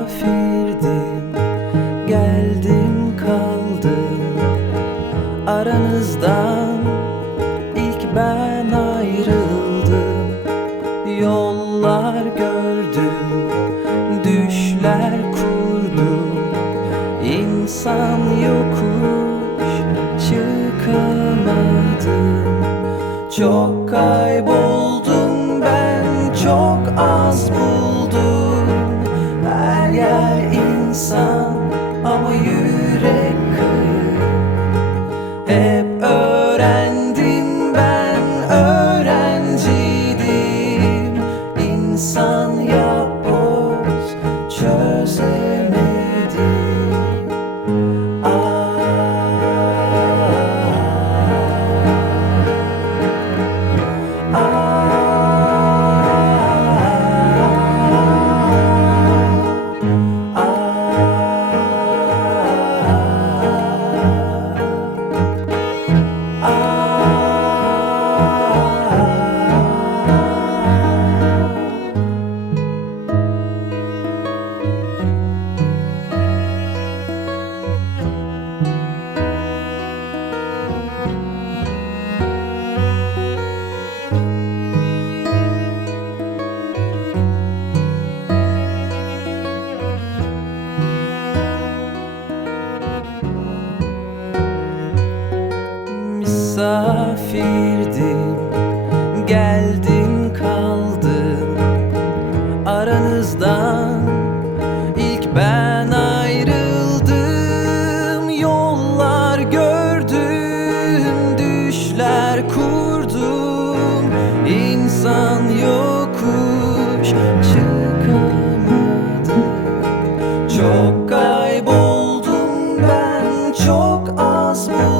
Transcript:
Misafirdim Geldim kaldım Aranızdan ilk ben ayrıldım. Yollar gördüm Düşler kurdum. İnsan yokuş çıkamadım. Çok İnsan Misafirdim Geldim kaldım. Aranızdan ilk ben ayrıldım. Yollar gördüm Düşler kurdum. İnsan yokuş çıkamadım. Çok kayboldum ben çok az buldum